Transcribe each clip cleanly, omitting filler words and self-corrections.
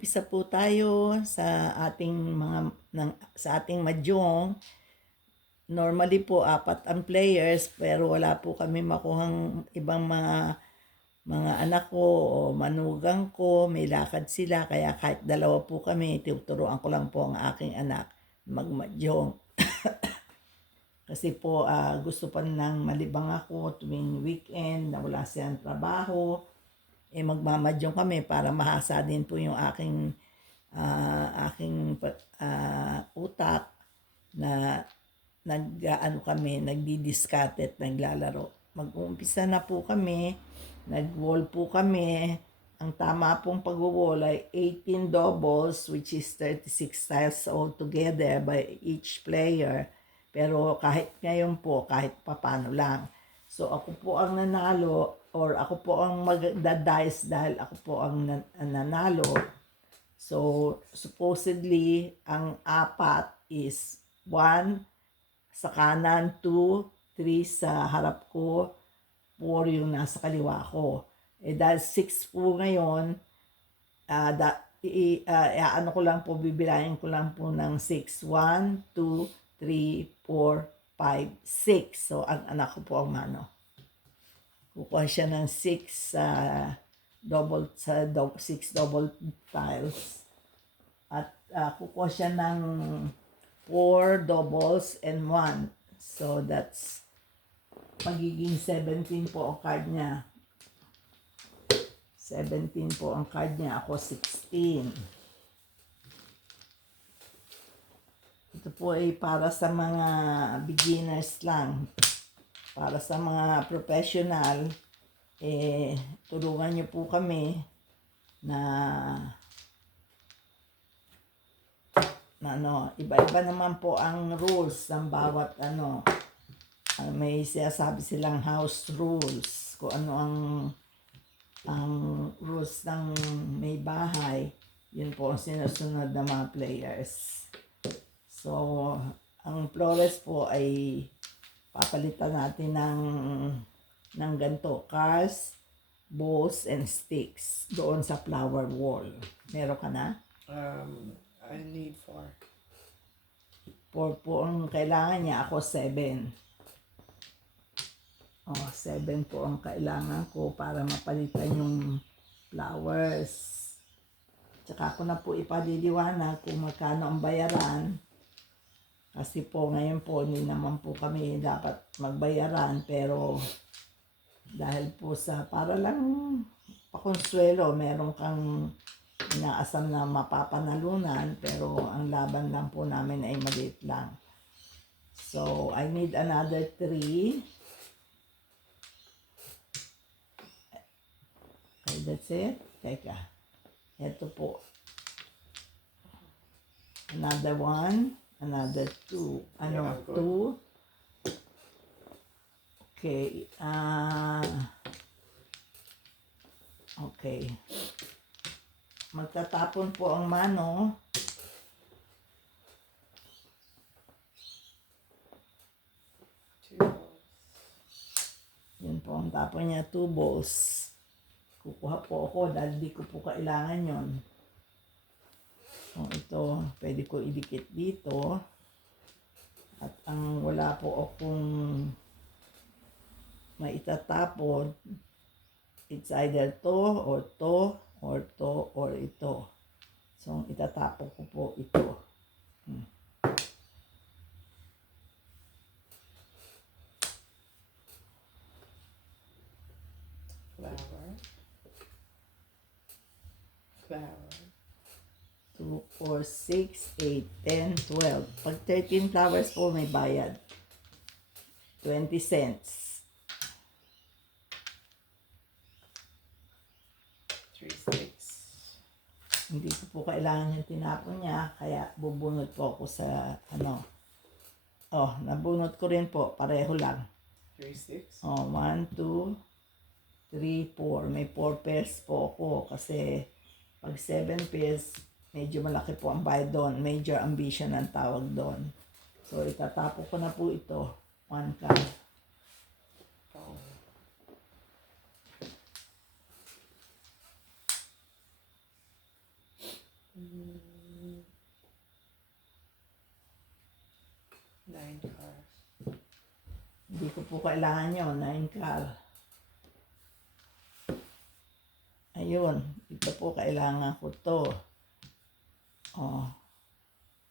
mag-umpisa po tayo sa ating sa ating mahjong. Normally po 4 ang players pero wala po kami makuhang ibang mga anak ko o manugang ko, may lakad sila kaya kahit dalawa po kami, tinuturuan ko lang po ang aking anak magmahjong. Kasi po gusto pa nang malibang ako tuwing weekend na wala siyang trabaho. Magmamahjong kami para mahasa din po yung aking utak na nagdidiskarte at naglalaro. Mag-uumpisa na po kami, nag-wall po kami. Ang tama pong pag-wall ay 18 doubles which is 36 tiles altogether by each player. Pero kahit ngayon po, kahit papano lang. So ako po ang nanalo or ako po ang magda-dice dahil ako po ang nanalo. So supposedly ang 4 is 1 sa kanan, 2, 3 sa harap ko, 4 yung nasa kaliwa ko. Dahil 6 po ngayon, ano ko lang po, bibilayin ko lang po ng 6. 1, 2, 3, 4, 5, 6. So, ang anak ko po ang mano. Kukuha siya ng 6 double tiles. At kukuha siya ng 4 doubles and 1. So, that's magiging 17 po ang card niya. 17 po ang card niya. Ako 16. Ito po ay para sa mga beginners lang. Para sa mga professional, tulungan niyo po kami na iba-iba naman po ang rules ng bawat may sinasabi silang house rules, kung ano ang rules ng may bahay, yun po ang sinusunod ng mga players. So, ang flores po ay papalitan natin ng ganito, cars, balls, and sticks doon sa flower wall. Meron ka na? I need 4. 4 po ang kailangan niya. Ako 7. 7 po ang kailangan ko para mapalitan yung flowers. Tsaka ako na po ipadiliwanag kung magkano ang bayaran. Kasi po ngayon po hindi naman po kami dapat magbayaran, pero dahil po para lang pakonsuelo, meron kang inaasam na mapapanalunan, pero ang laban lang po namin ay maliit lang. So, I need another 3. Okay, that's it. Teka. Ito po. Another 1. Another 2. 2. Okay. Okay. Magtatapon po ang mano. Yun po ang tapon niya, 2 balls. Kukuha po ako dahil di ko po kailangan yon. Ito, pwede ko idikit dito. At ang wala po akong maitatapon, it's either to, or to, or to, or ito. So, itatapon ko po ito. Flower. 2, 4, 6, 8, 10, 12. Pag 13 flowers po, may bayad. 20 cents. 3 sticks. Hindi ko po kailangan yung tinapon niya, kaya bubunot po ako sa nabunot ko rin po, pareho lang. 3 sticks? 1, 2, 3, 4. May 4 pairs po ako kasi pag 7 pairs, medyo malaki po ang bayad doon. Major ambition ang tawag doon. So, itatapo ko na po ito. 1 card. 9 car. Hindi ko po kailangan yun. 9 car. Ayun. Ito po kailangan ko to. Oh.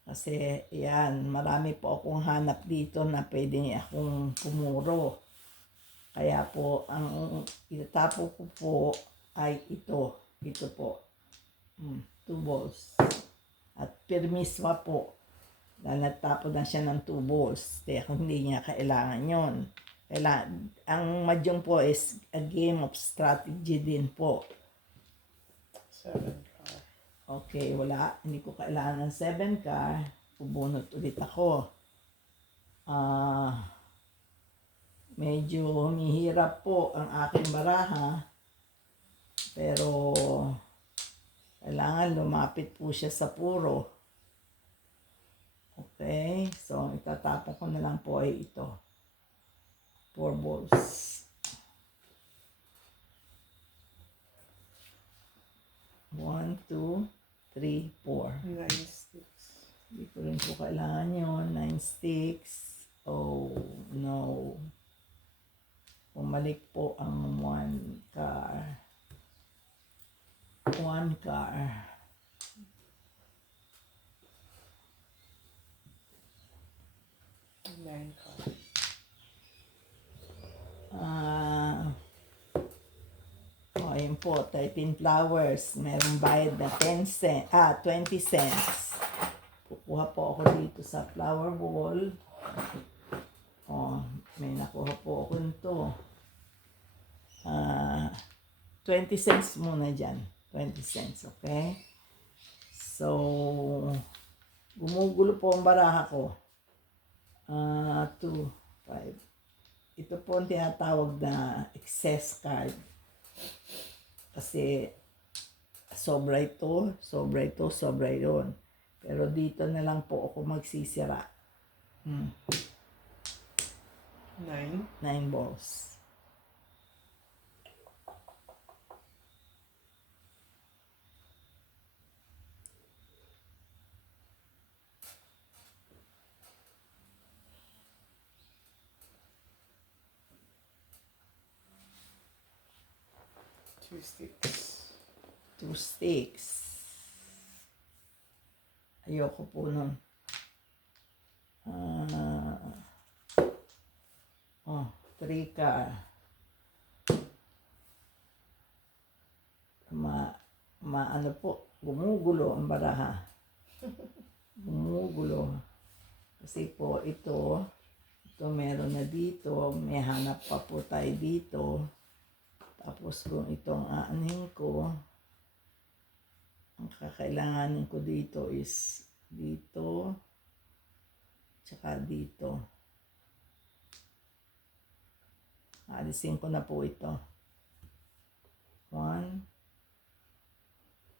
Kasi yan. Marami po akong hanap dito na pwede akong pumuro. Kaya po, ang itatapo ko po ay ito. Ito po. 2 balls. At permiswa po. Dahil nagtapo na siya ng 2 balls. Kaya kung hindi niya kailangan yon. Ang mahjong po is a game of strategy din po. 7 car. Okay, wala. Hindi ko kailangan ng 7 car. Bubunot ulit ako. Medyo humihirap po ang aking baraha. Pero kailangan lumapit po siya sa puro. Okay, so itatapon ko na lang po ay ito. 4 balls. 1, 2, 3, 4. 9 sticks. Hindi ko rin po kailangan yun. 9 sticks. Oh, no. Pumalik po ang 1 car. 1 car. Nine car. Ayun po, 13 flowers. Merong bayad na 10 cents. 20 cents. Kukuha po ako dito sa flower wall. May nakuha po ako nito. 20 cents muna dyan. 20 cents, okay? So, gumugulo po ang baraha ko. 2, 5. Ito po ang tinatawag na excess card. Kasi sobra ito, sobra ito, sobra yun. Pero dito na lang po ako magsisira. 9. 9 balls. Two sticks. 2 sticks. Ayoko po nun. 3 car. Ano po, gumugulo ang baraha. Gumugulo. Kasi po ito meron na dito, may hanap pa po tayo dito. Tapos kung itong aanhin ko, ang kakailanganin ko dito is dito, tsaka dito. Alisin ko na po ito. 1,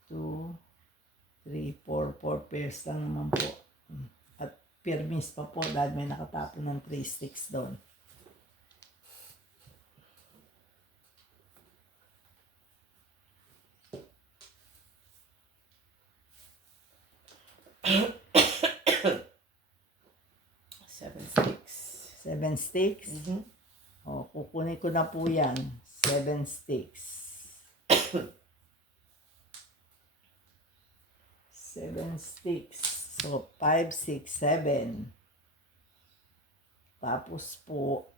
2, 3, 4. 4 pairs lang naman po. At permis pa po dahil may nakatapon ng 3 sticks doon. Seven sticks. 7 sticks? Kukunin ko na po yan. 7 sticks. 7 sticks. So, 5, 6, 7. Tapos po,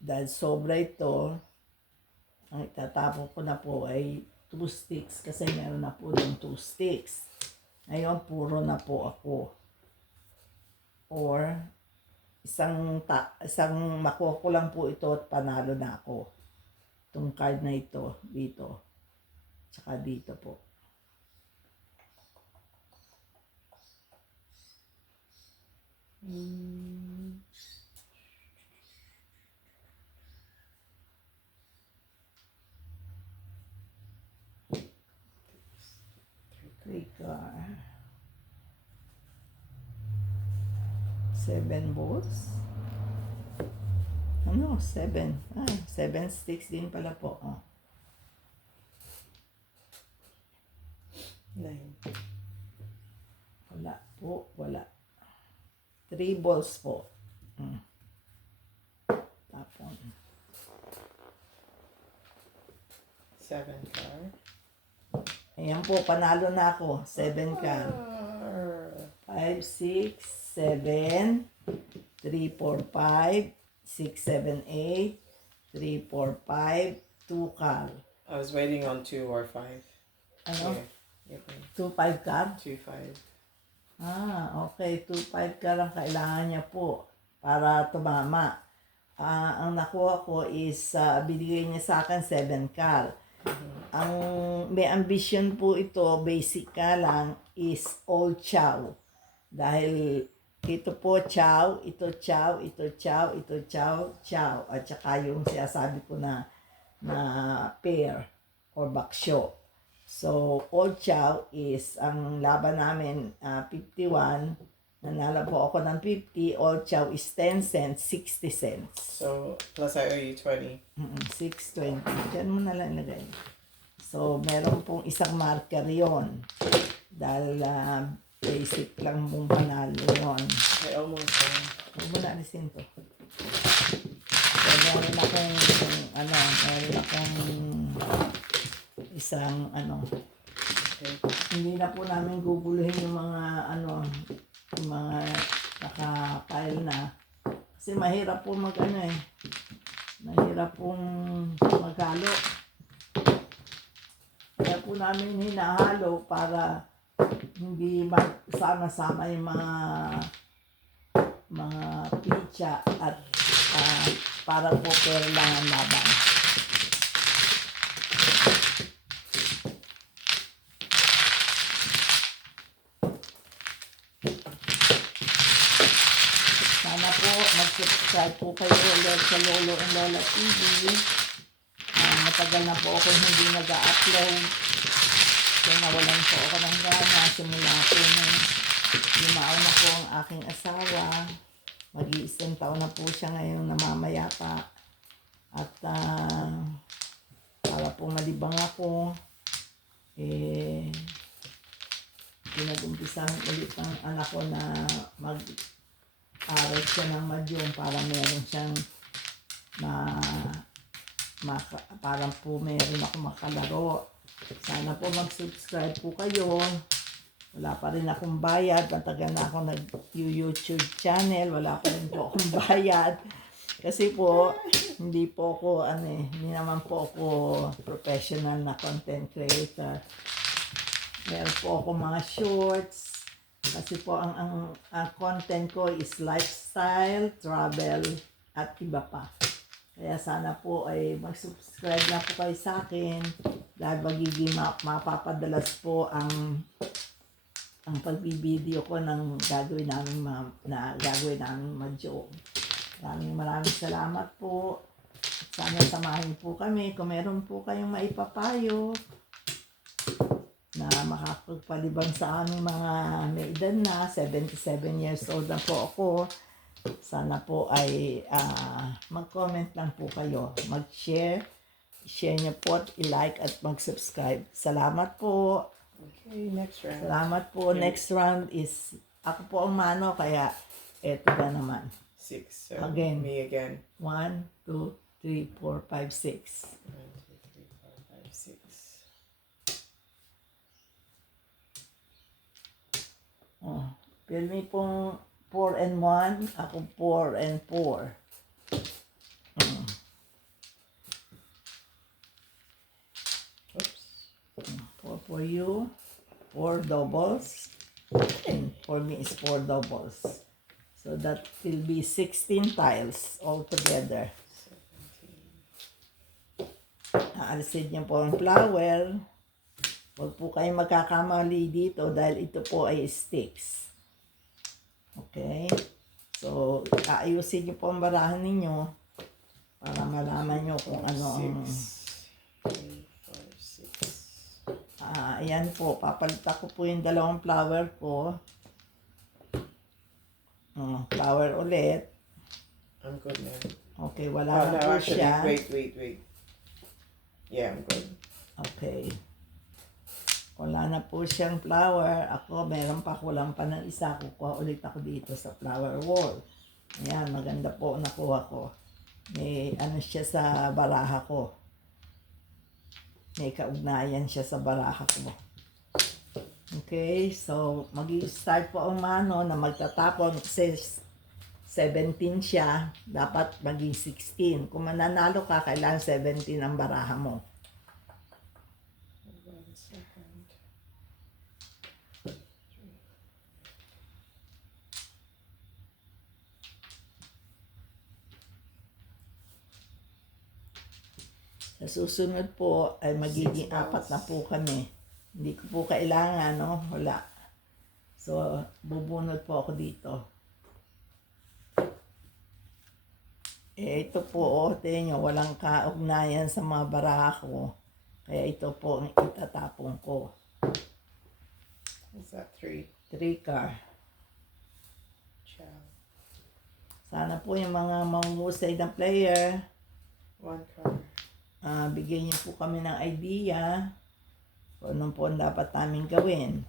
dahil sobra ito, ang itatapon ko na po ay 2 sticks kasi meron na po yung 2 sticks. Ngayon, puro na po ako. Or, isang makuha ko lang po ito at panalo na ako. Itong card na ito, dito. Tsaka dito po. Three car. 7 balls. Ano? 7. 7 sticks din pala po. 9. Wala po. Wala. 3 balls po. Tapon. 7 card. Ayan po, panalo na ako. 7 card. Ah, 5, 6, 7, 3, 4, 5, 6, 7, 8, 3, 4, 5, 2 card. I was waiting on 2 or 5. Ano? Yeah, give me 2, 5 card? 2, 5. Okay. 2, 5 card ang kailangan niya po para tumama. Ang nakuha ko is, binigay niya sa akin 7 card. Ang may ambition po ito, basic ka lang, is all chow. Dahil ito po chow, ito chow, ito chow, ito chow, chow. At saka yung sinasabi ko na pair or baksyo. So, all chow is, ang laban namin, 51. Nanalo po ako ng 50. All chow is 10 cents, 60 cents. So, plus I owe you 20. 620. Diyan mo na lang ilagay. So, meron pong isang marker yon. Dahil basic lang mong panalo yon. I almost won. Huwag mo na alisin to. So, meron akong isang Okay. hindi na po namin guguluhin yung mga yung mga naka-file na. Kasi mahirap po mahirap pong maghalo. Kaya po namin hinahalo para hindi sama-sama yung mga pitsa at para po pero lang ang laban. Sana po mag-subscribe po kayo ulit sa Lolo and Lola TV. Matagal na po ako hindi nag-upload. So nawalan po ako ng gana. Simula po nung lumao na po ang aking asawa. Mag-iisang taon na po siya ngayon namamayapa. At para po malibang ako, pinag-umpisahan ulit ng anak ko na mag-aral siya ng madyong para meron siyang parang po meron ako makalaro. Sana po mag-subscribe po kayo. Wala pa rin akong bayad. Matagal na ako nag-YouTube channel. Wala pa rin po akong bayad. Kasi po, hindi naman po ako professional na content creator. Meron po ako mga shorts. Kasi po, ang content ko is lifestyle, travel, at iba pa. Kaya sana po ay mag-subscribe na po kayo sa akin. Dahil magiging mapapadalas po ang pagbibideo ko ng gagawin namin madyo. Maraming salamat po. Sana samahin po kami kung meron po kayong maipapayo na makapagpalibang sa aming mga may edad na. 77 years old na po ako. Sana po ay mag-comment lang po kayo. Mag-share. I-share nyo po at i-like at mag-subscribe. Salamat po. Okay, next round. Salamat po. Okay. Next round is ako po ang mano kaya eto na naman. 6. So Again. me again. 1, 2, 3, 4, 5, 6. 1, 2, 3, 4, 5, 6. Oh, Pilmi pong 4 and 1. Ako 4 and 4. 4 for you. 4 doubles. And for me is 4 doubles. So that will be 16 tiles altogether. 17. Aalisin niyo po ang flower. Huwag po kayong magkakamali dito dahil ito po ay sticks. Okay? So, aayusin niyo po ang barahan ninyo para malaman niyo kung ano ang... 6. 3, 4, 6. Ayan po, papalitan ko po yung dalawang flower ko. Flower ulit. I'm good now. Okay, Oh, wala na no, po actually, siya. wait. Yeah, I'm good. Okay. Wala na po siyang flower. Ako, meron pa, kulang pa ng isa. Kukuha ulit ako dito sa flower wall. Ayan, maganda po nakuha ko. May ano siya sa baraha ko. May kaugnayan siya sa baraha ko. Okay, so mag-start po ang mano na magtatapon kasi 17 siya, dapat maging 16. Kung mananalo ka, kailangan 17 ang baraha mo. Hold on a second. Sa susunod po ay magiging 6 balls. apat na po kami. Hindi ko po kailangan, no? Wala. So, bubunot po ako dito. Ito po, tingnan nyo, walang kaugnayan sa mga baraha ko. Kaya ito po ang itatapon ko. Is that 3? 3 car. Chow. Sana po yung mga mamusay na player, 1 card. bigyan niyo po kami ng idea kung anong po ang dapat namin gawin.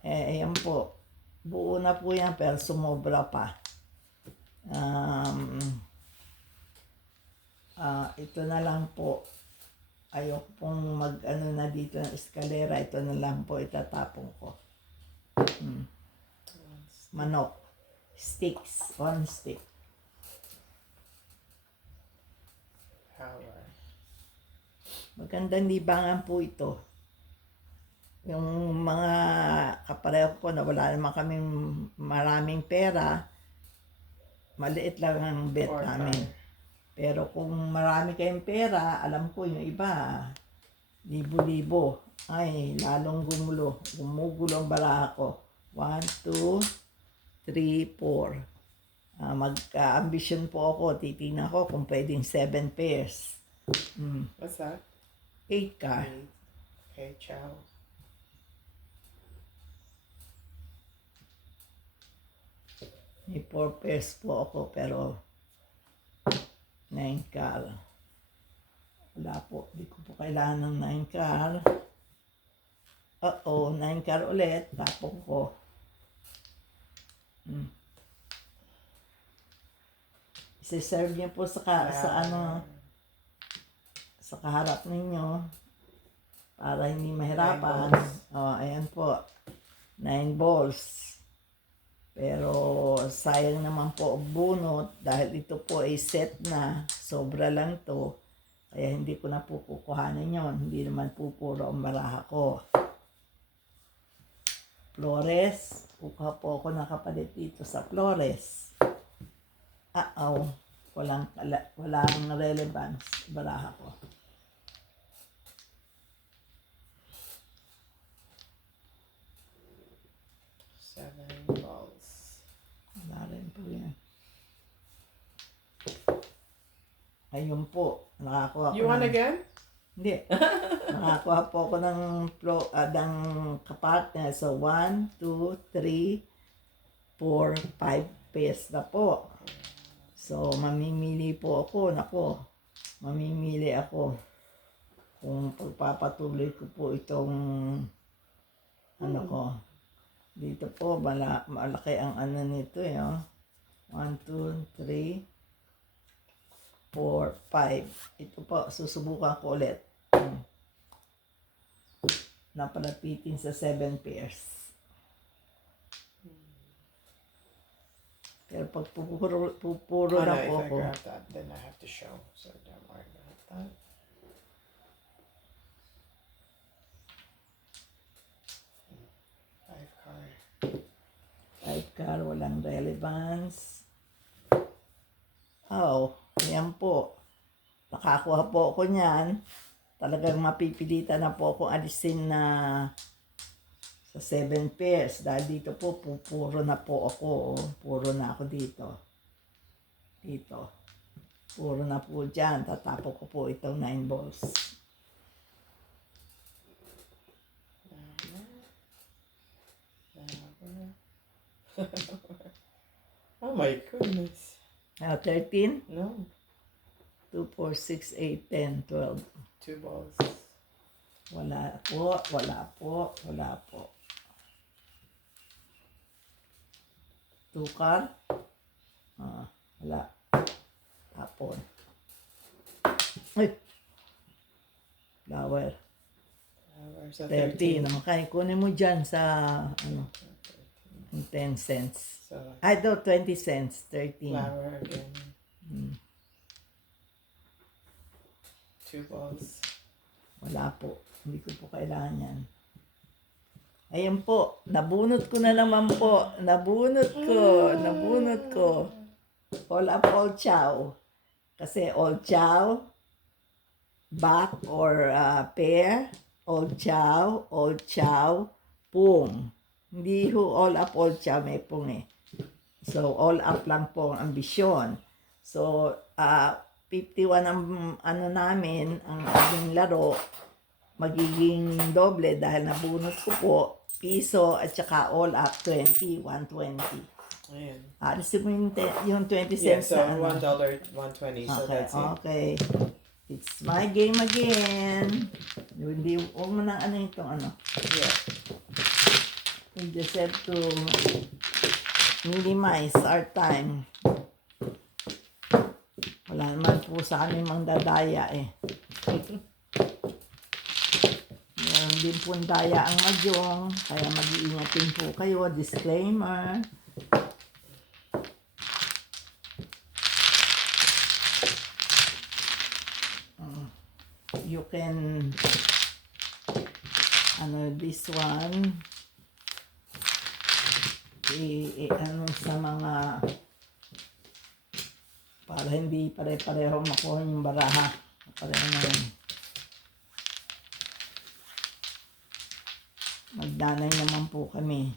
Ayan po. Buo na po yan pero sumobra pa. Ito na lang po. Ayoko pong mag-ano na dito ng eskalera. Ito na lang po itatapon ko. Manok. Sticks. 1 stick. Power. Magandang libangan po ito. Yung mga kapareho ko na wala naman kaming maraming pera, maliit lang ang bet 4 namin. card. Pero kung marami kayong pera, alam ko yung iba, libo-libo. Ay, lalong gumugulo ang baraha ko. 1, 2, 3, 4. Magka-ambition po ako. Titingnan ko kung pwedeng 7 pairs. What's that? 8 ka. 8. Okay, chow. May 4 pairs po ako pero 9 car. Wala po. Di ko po kailangan ng 9 car. 9 car ulit. Tapon ko. Isi-serve niyo po sa kaharap ninyo para hindi mahirapan. 9 Ayan po. 9 balls. Pero sayang naman po bunot dahil ito po ay set na. Sobra lang to. Kaya hindi ko na po kukuhanin yon. Hindi naman po puro ang baraha ko. Flores. Kukuha po ako ng kapalit dito sa Flores. Walang relevance baraha ko. Seven balls. Wala rin po yan. Ayun po. Nakakuha ko You won ng- again? Hindi. Nakakuha po ako ng kapartner. So, 1, 2, 3, 4, 5 pairs na po. So, mamimili po ako. Mamimili ako kung pagpapatuloy ko po itong ko. Dito po, malaki ang ano nito eh. 1, 2, 3, 4, 5. Ito po, susubukan ko ulit. Napalapitin sa 7 pairs. Pero pag pupuro Oh, na no, po if I ako. grab that, then I have to show. So don't worry about that. Five card. 5 car, walang relevance. Ayan po. Nakakuha po ako niyan. Talagang mapipilitan na po akong alisin na sa 7 pairs. Dahil dito po, puro na po ako. Puro na ako dito. Puro na po dyan. Tatapo ko po itong 9 balls. Oh my goodness. 13, No. 2, 4, 6, 8, 10, 12. 2 balls. Wala po. 2 card. Wala. Hapon. Ay! Flower. Flowers at 30. 13. Naman kayo. Kunin mo dyan sa, ano, 10 cents. So, Ay, do, 20 cents. 13. flower again. Hmm. 2 balls. Wala po. Hindi ko po kailangan yan. Ayan po. Nabunot ko na naman po. Nabunot ko. All up, all chow. Kasi all chow, back or pair, all chow, pung. Hindi ho all up, all chow, may pung eh. So, all up lang po ang ambisyon. So, 51 ang ano namin, ang aming laro, magiging doble dahil nabunot ko po, piso at saka all up 20, 120. Ayan. Alisin mo yung 20 Yeah, cents so na ano. $1, 120. So Okay, that's it. okay. It's my game again. Hindi, huwag mo nang ano itong ano. Yeah. We just have to minimize our time. Wala naman po sa amin mandadaya eh. Meron din po daya ang madyong, kaya mag-iingatin po kayo. Disclaimer. You can this one ano sa mga para hindi pare-pareho makuha yung baraha. Pareho na yun. Magdanay naman po kami.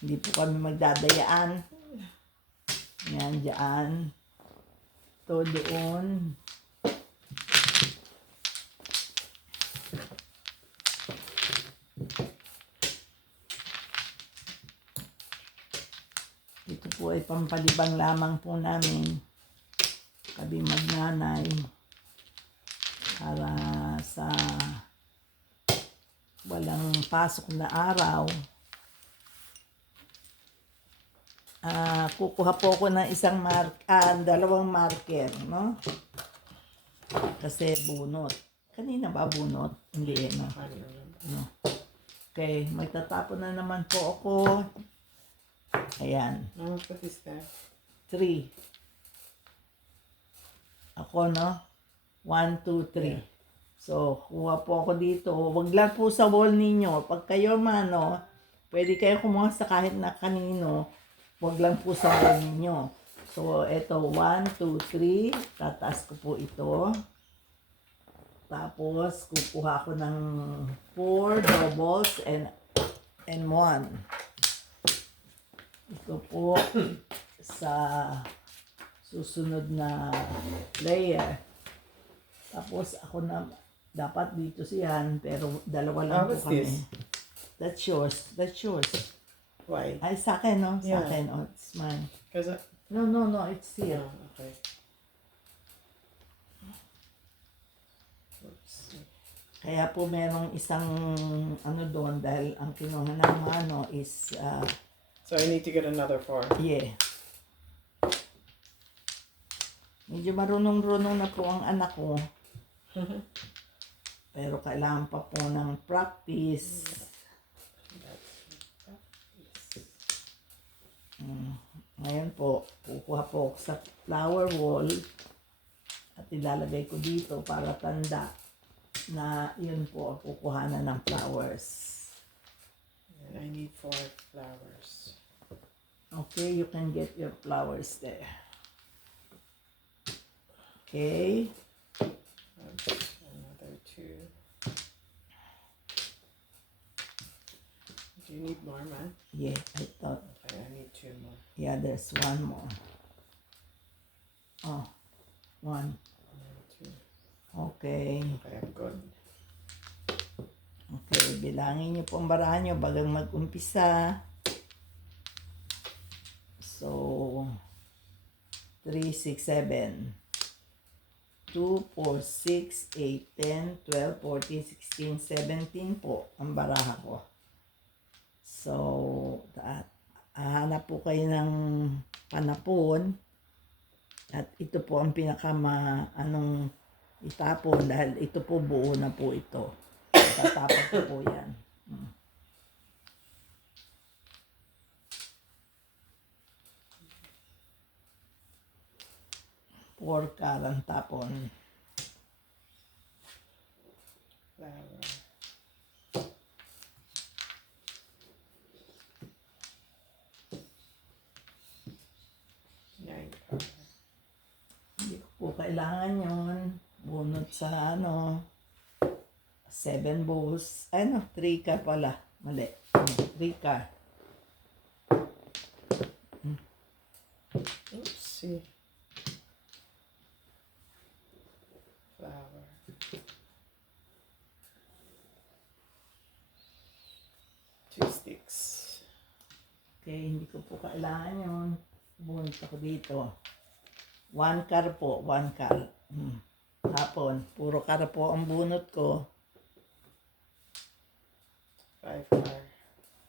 Hindi po kami magdadayaan. Yan, dyan. To doon. Ito po ay pampalibang lamang po namin. Kami magnanay. Para sa walang pasok na araw. Kukuha po ako ng dalawang marker, no? Kasi bunot. Kanina ba bunot? Hindi, no? I don't remember. No. Okay, magtatapon na naman po ako. Ayan, No, what is that? 3. Ako, no? 1, 2, 3. Yeah. So, kuha po ako dito. Wag lang po sa wall ninyo. Pag kayo mano, pwede kayo kumuha sa kahit na kanino. Wag lang po sa wall ninyo. So, eto, 1, 2, 3. Tataas ko po ito. Tapos, kukuha ko ng 4 doubles and 1. Ito po sa susunod na player. Tapos, ako na, dapat dito siyan, pero dalawa lang po what's kami. this? That's yours. Why? Ay, sa akin, no? Sa Yeah. akin, oh, it's mine. Because No, it's here. okay. Oops. Kaya po merong isang ano doon dahil ang kinuha ng mano is, So I need to get another 4. yeah. Medyo marunong-runong na po ang anak ko. Pero kailangan pa po ng practice. Ngayon po, kukuha po ako sa flower wall at ilalagay ko dito para tanda na yun po ang kukuhanan ng flowers. And I need 4 flowers. Okay, you can get your flowers there. Okay. Another 2. Do you need more, man? Yeah, I thought. Okay, I need 2 more. Yeah, there's one more. Oh, 1. Another 2. Okay. Okay, I'm good. Okay, bilangin niyo po ang barahan niyo bagang mag-umpisa. So, 3, 6, 7. 2, 4, 6, 8, 10, 12, 14, 16, 17 po ang baraha ko. So, hanap po kayo ng panapon. At ito po ang anong itapon dahil ito po buo na po ito. Tatapon ko po yan. 4 karang tapon. Flower. Nine card. Hindi ko po kailangan yun. Bunot sa 7 balls. 3 ka pala. Mali. 3 ka. Oopsie. Flower. Two sticks. Okay, hindi ko po kailangan yun. Bunot ako dito. 1 car po. 1 car. Hapon. Puro car po ang bunot ko. Five card.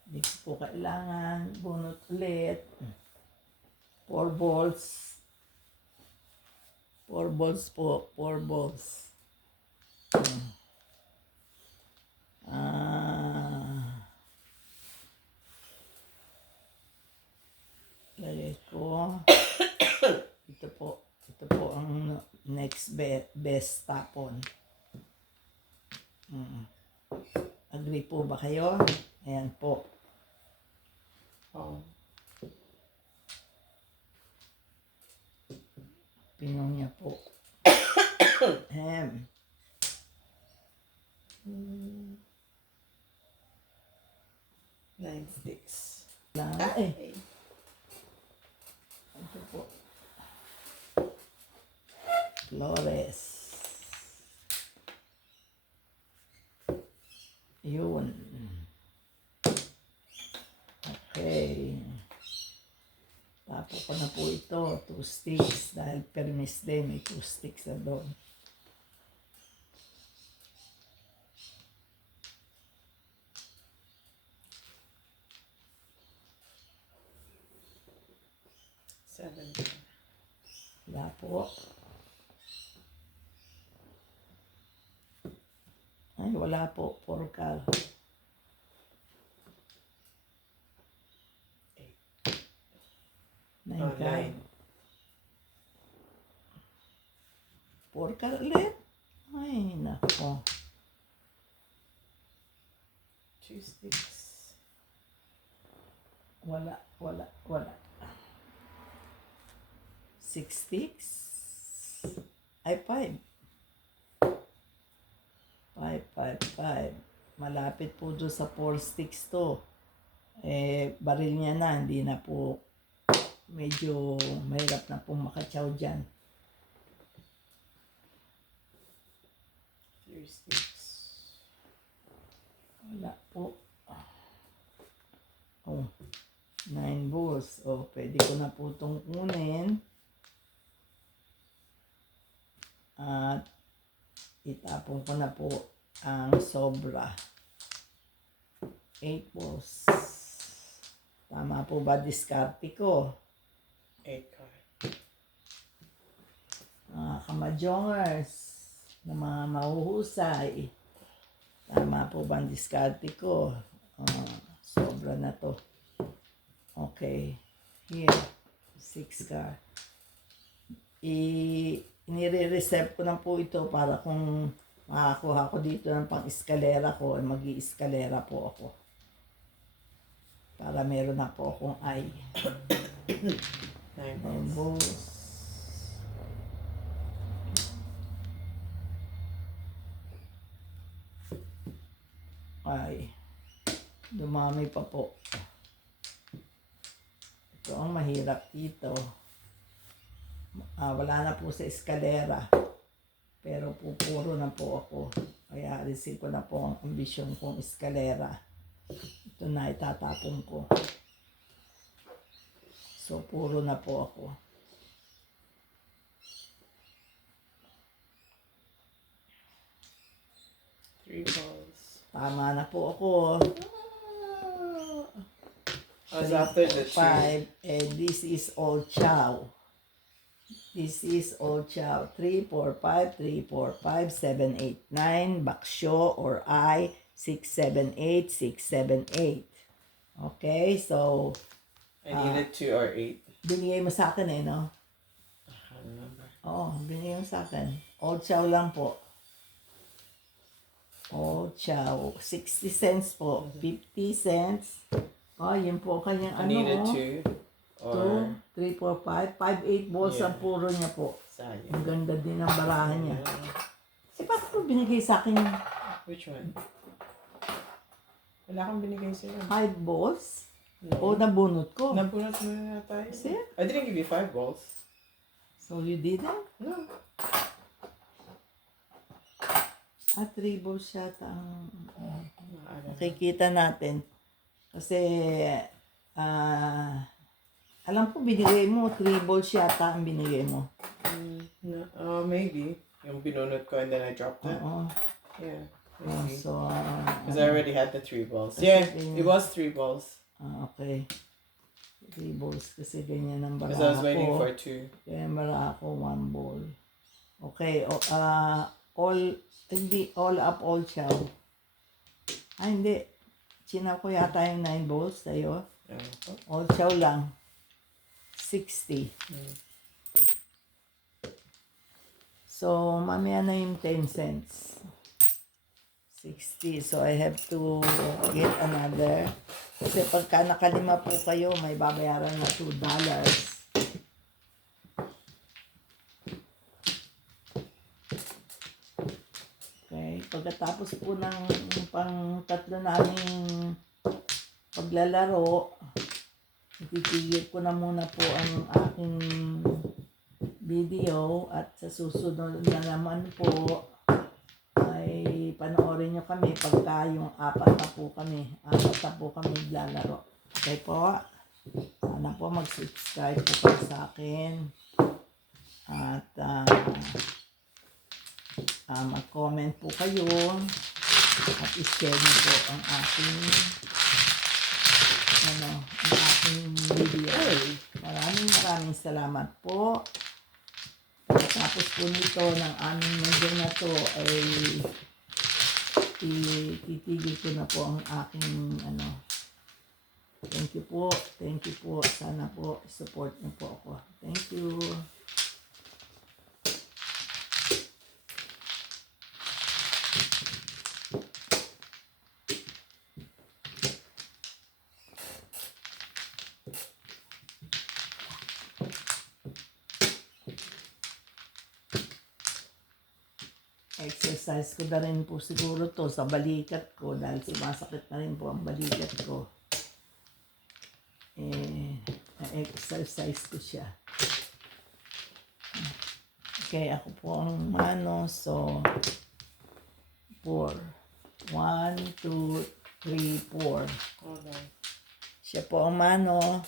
Hindi ko po kailangan. Bunot ulit. 4 balls. 4 balls po. 4 balls. Lagay ko. Ito po. Ito po ang next best tapon. Agree po ba kayo? Ayan po. Home. Pinong niya po. Hem. Nine sticks. Lang. Okay. Ito po. Flores. Yun. Okay. Tapo ko na po ito. 2 sticks. Dahil permis din. May 2 sticks na doon. Seven. Wala po. Ay, wala po. 4 car. Eight. 9 car. Nine. 4 car ulit. Ay, nako. Two sticks. Wala. 6 sticks. Ay, 5. 5. Malapit po doon sa 4 sticks to. Baril niya na. Hindi na po. Medyo mahirap na pong makatsaw dyan. Three sticks. Wala po. 9 balls. Pwede ko na po itong kunin. At itapon ko na po ang sobra. 8 balls. Tama po ba diskarte ko? Eight card. Mga kamajongers na mga mahuhusay. Tama po ba ang diskarte ko? Sobra na to. Okay. Here. 6 card. Inire-reserve ko na po ito para kung makakuha ko dito ng pang-eskalera ko, mag-i-eskalera po ako. Para meron na po akong eye. Nine balls. Balls. Ay, dumami pa po. Ito ang mahirap dito. Wala na po sa eskalera. Pero pupuro na po ako. Kaya alisin ko na po ang ambisyon kong eskalera. Ito na itatapon ko. So, puro na po ako. Three balls. Tama na po ako. As after the two. 5. This is all chow. This is Old Chow. 3, 4, 5, 3, 4, 5, 7, 8, 9. Baksyo or I. 6, 7, 8, 6, 7, 8. Okay, so I needed 2 or 8. binigay mo sa akin eh, no? I can't remember. Oo, binigay mo sa akin. Old Chow lang po. Old Chow. 60 cents po. 50 cents. Oh, yun po kanyang I needed 2 or 2, 3, 4, 5. 5, 8 balls Yeah. ang puro niya po. sayang. Ang ganda din ang barahan niya. Yeah. Eh, bakit po binigay sa akin yung Which one? Wala kang binigay sa'yo. 5 balls? No. O nabunot ko? Nabunot mo na tayo. See? I didn't give you 5 balls. So you didn't? No. 3 balls yata ang I don't know. nakikita natin. Kasi, alam ko binigay mo, 3 balls yata ang binigay mo. No, maybe. Yung binunot ko and then I dropped it. Oo. Yeah, Oh, maybe. so, Because I already had the 3 balls. Kasi Yeah, yun- it was 3 balls. Okay. 3 balls kasi ganyan ang bara Because I was waiting ko. for 2. Kaya bara ako 1 ball. Okay, all up, all chow. Hindi. China ko yata yung 9 balls tayo. All chow lang. 60. So, mamaya na yung 10 cents. 60. So, I have to get another. Kasi pagka nakalima po kayo, may babayaran na $2. Okay. Pagkatapos po ng pang-tatlo naming paglalaro, ititigil ko na muna po ang aking video at sa susunod na naman po ay panoorin nyo kami pagka yung apat na po kami lalaro. Okay po? Sana po mag-subscribe po kayo sa akin at mag-comment po kayo at i-share nyo po ang aking video. Maraming salamat po. Tapos po nito ng aming video na to ay titigil ko na po ang aking Thank you po. Sana po support niyo po ako. Thank you. Exercise ko na rin po siguro to sa balikat ko dahil sumasakit na rin po ang balikat ko. Na-exercise ko siya. Okay, ako po ang mano. So, 4. 1, 2, 3, 4. Okay. Siya po ang mano.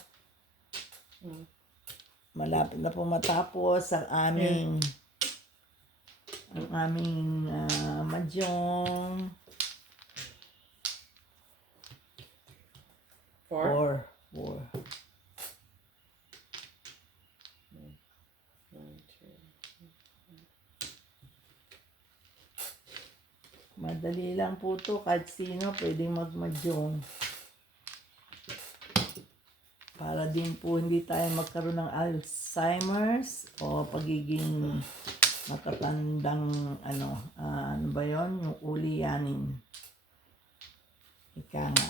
Malapit na po matapos ang aming mahjong. 4. 4. 1, 2. Madali lang po to. Kahit sino pwedeng magmahjong. Para din po hindi tayo magkaroon ng Alzheimer's o pagiging matatandang ano ba yon, yung ulianin. Ika nga.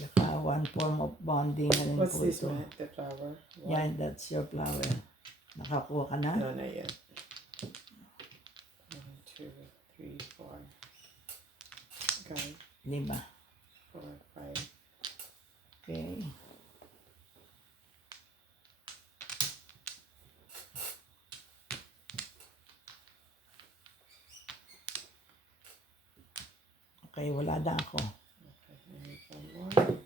Baka one form of bonding na rin What's po this, ito. man? The flower? Yeah, that's your flower. Nakakuha ka na? No, not yet. 1, 2, 3, 4. Okay. 5. 4, 5. Okay. Okay, wala na ako. Okay, maybe one more.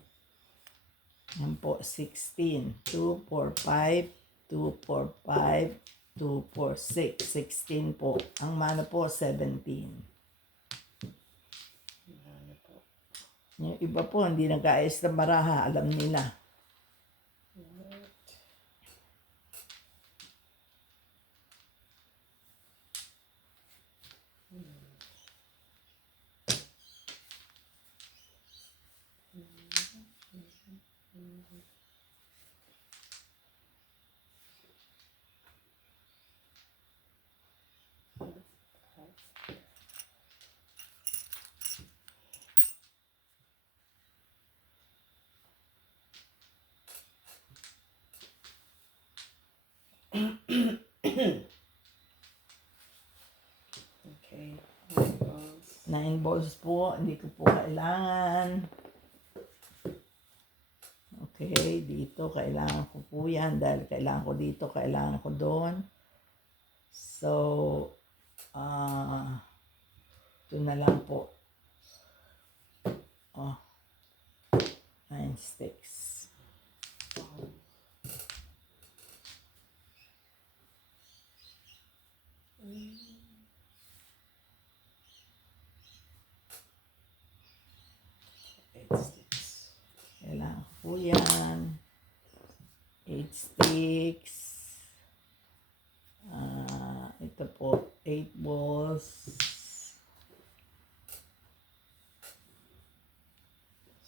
Yan po, 16. 2, 4, 5. 2, 4, 5. 2, 4, 6. 16 po. Ang mana po, 17. Ano po? Yung iba po, hindi nag-aayos ng baraha. Alam nila. Okay. Balls. 9 balls po, hindi ko po kailangan. Okay, dito kailangan ko po yan dahil kailangan ko dito, kailangan ko doon. So, ito na lang po. Oh, 9 sticks. Eight sticks. Kailangan ko po yan. 8 sticks. Ito po, 8 balls.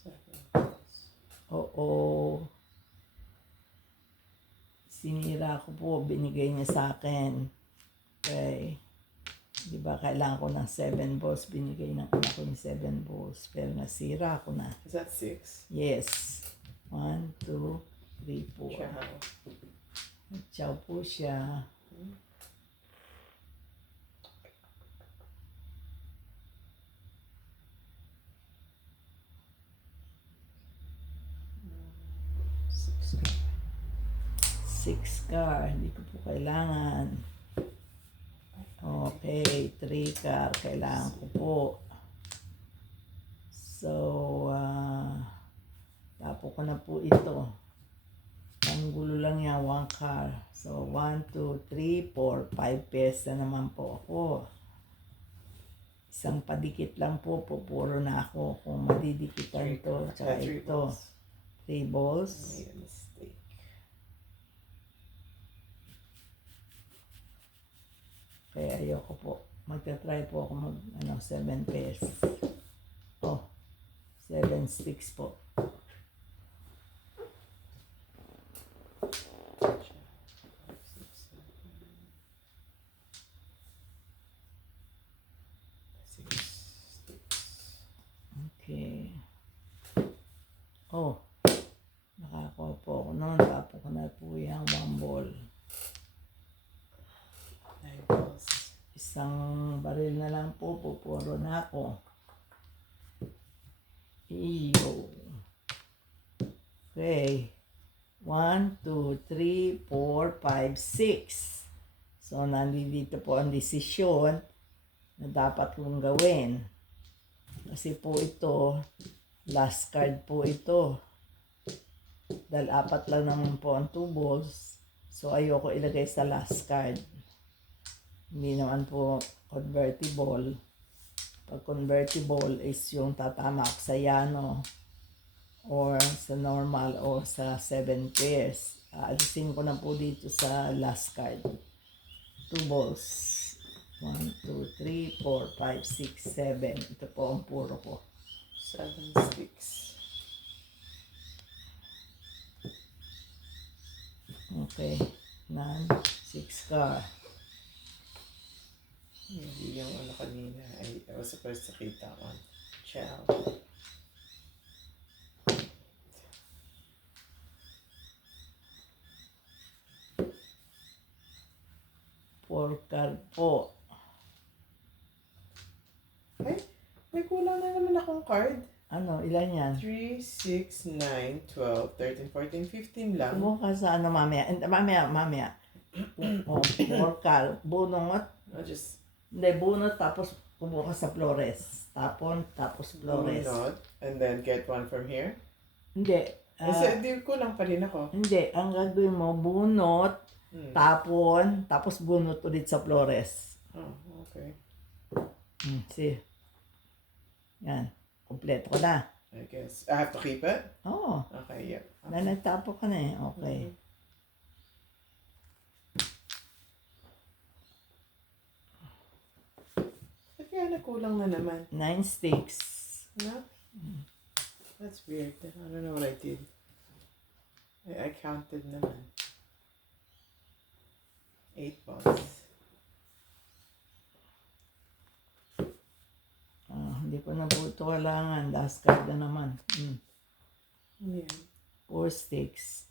7 balls. Oo. Sinira ko po, binigay niya sa akin. Okay. Di ba kailangan ko ng 7 balls, binigay ng anak ko yung 7 balls. Pero nasira ko na. Is that 6? Yes. 1, 2, 3, 4. Ciao. Ciao po siya. Six car, hindi ko po kailangan. Okay, 3 car, kailangan ko po. So, tapo ko na po ito. Ang gulo lang yan, 1 car. So, 1, 2, 3, 4, 5 pairs na naman po ako. Isang padikit lang po, pupuro na ako kung madidikitan to. Tsaka Three ito, balls. 3 balls. I made a mistake. Kaya ayoko po. Magta-try po ako mag 7 pairs. Oh, 7 sticks po. Okay. Oh, nakakuha po ako noon. Tapo ko na po yung 1 ball. 9 balls. Isang baril na lang po, pupuro na ako. Iyo. Okay. 1, 2, 3, 4, 5, 6. So, nandito po ang desisyon na dapat kong gawin. Kasi po ito, last card po ito. Dahil 4 lang naman po ang 2 balls. So, ayoko ilagay sa last card. Hindi naman po convertible. Pag convertible is yung tatama ako sa Yano or sa normal o sa 7 pairs. Alisin ko na po dito sa last card. 2 balls. 1, 2, 3, 4, 5, 6, 7. Ito po ang puro ko. 7 sticks. Okay. 9, 6 car. Hindi yung ano kanina. I was supposed to keep that one. Ciao. Four card po. Ay, may kulang na naman akong card. Ano, ilan yan? 3, 6, 9, 12, 13, 14, 15 lang. Kumuha ka sa ano mamaya. Mamaya. Oh, four card. Bunot. I'll just Hindi, bunot tapos kumuha ka sa Flores. Tapos Flores. bunot and then get one from here. Hindi. Kasi di kulang pa rin ako. Hindi. Ang gagawin mo, bunot, tapos bunot ulit sa Flores. Oh, okay. See? Yan. Kompleto ko na. I guess. I have to keep it? Oo. Okay, yeah. Na nagtapo ka na eh. Okay. Ba't kaya nakulang na naman? 9 sticks. No? That's weird. I don't know what I did. I counted naman. 8 balls. Hindi ko na po ito kailangan. Last card na naman. Yeah. 4 sticks.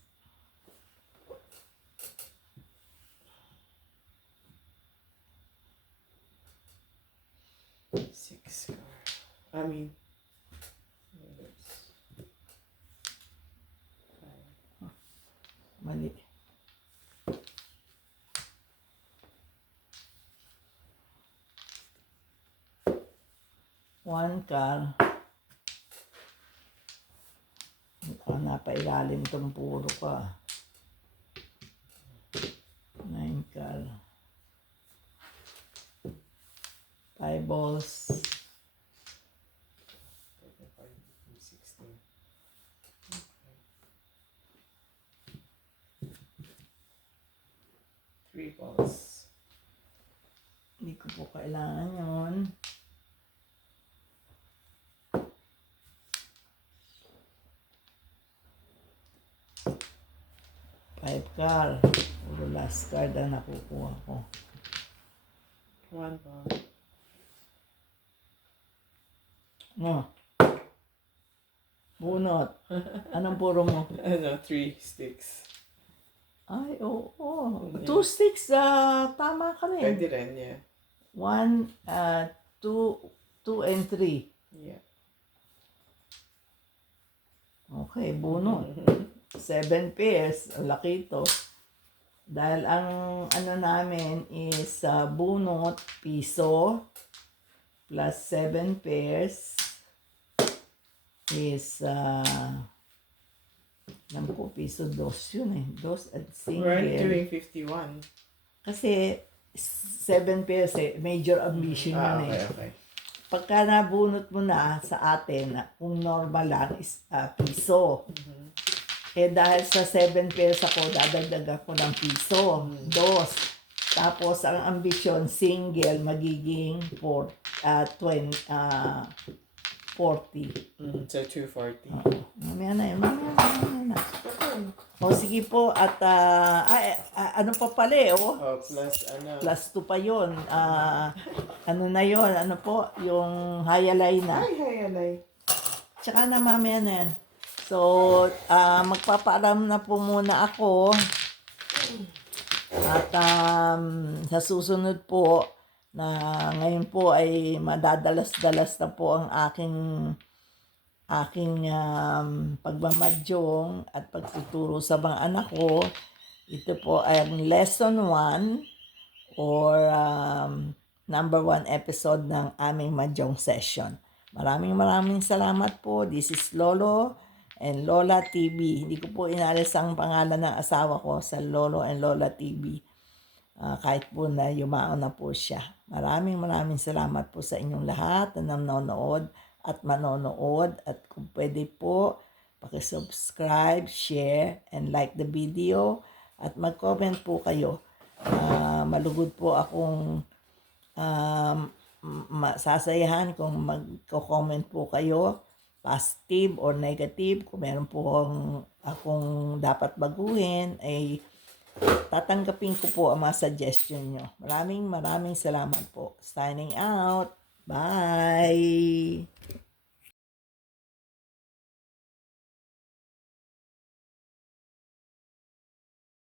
Six card. I mean, there's five. Mali. One car. Napailalim itong puro ka. 9 car. 5 balls. 16. Okay. 3 balls. Hindi ko po kailangan yun. 5 car. Puro last card ang nakukuha ko. 1 ball. No. Bunot. Anong puro mo? No, 3 sticks. Ay, oo. Yeah. 2 sticks, tama ka rin. Pwede rin, yeah. 1, 2, and 3. Yeah. Okay, bunot. 7 pairs. Ang laki ito. Dahil ang ano namin is bunot, piso, plus 7 pairs is, alam ko, piso 2 yun eh. 2 at We're single. doing 51. Kasi 7 pairs eh, major ambition yun eh. Okay. Pagka nabunot mo na sa atin, kung normal lang is piso. Eh dahil sa 7 pairs ako, dadagdagan ko ng piso. 2. Tapos ang ambisyon, single, magiging 40. So 240. Mamaya na yun, mamaya na. O sige po, at ano pa pala eh, oh. Oh, plus ano. Plus 2 pa yun. Ano na yun, ano po, yung hayalay na. Hi, Alay. Tsaka na mamaya na yan. So, magpapaalam na po muna ako. At sa susunod po, na ngayon po ay madadalas-dalas na po ang aking pagmamadyong at pagtuturo sa mga anak ko. Ito po ay lesson 1 or number 1 episode ng aming Madyong session. Maraming salamat po. This is Lolo and Lola TV. Hindi ko po inalis ang pangalan ng asawa ko sa Lolo and Lola TV. Kahit po na yumaon na po siya. Maraming salamat po sa inyong lahat na nanonood at manonood. At kung pwede po, pakisubscribe, share, and like the video. At mag-comment po kayo. Malugod po akong masasayahan kung mag-comment po kayo. Positive or negative. Kung meron po akong dapat baguhin, ay tatanggapin ko po ang mga suggestion nyo. Maraming salamat po. Signing out. Bye!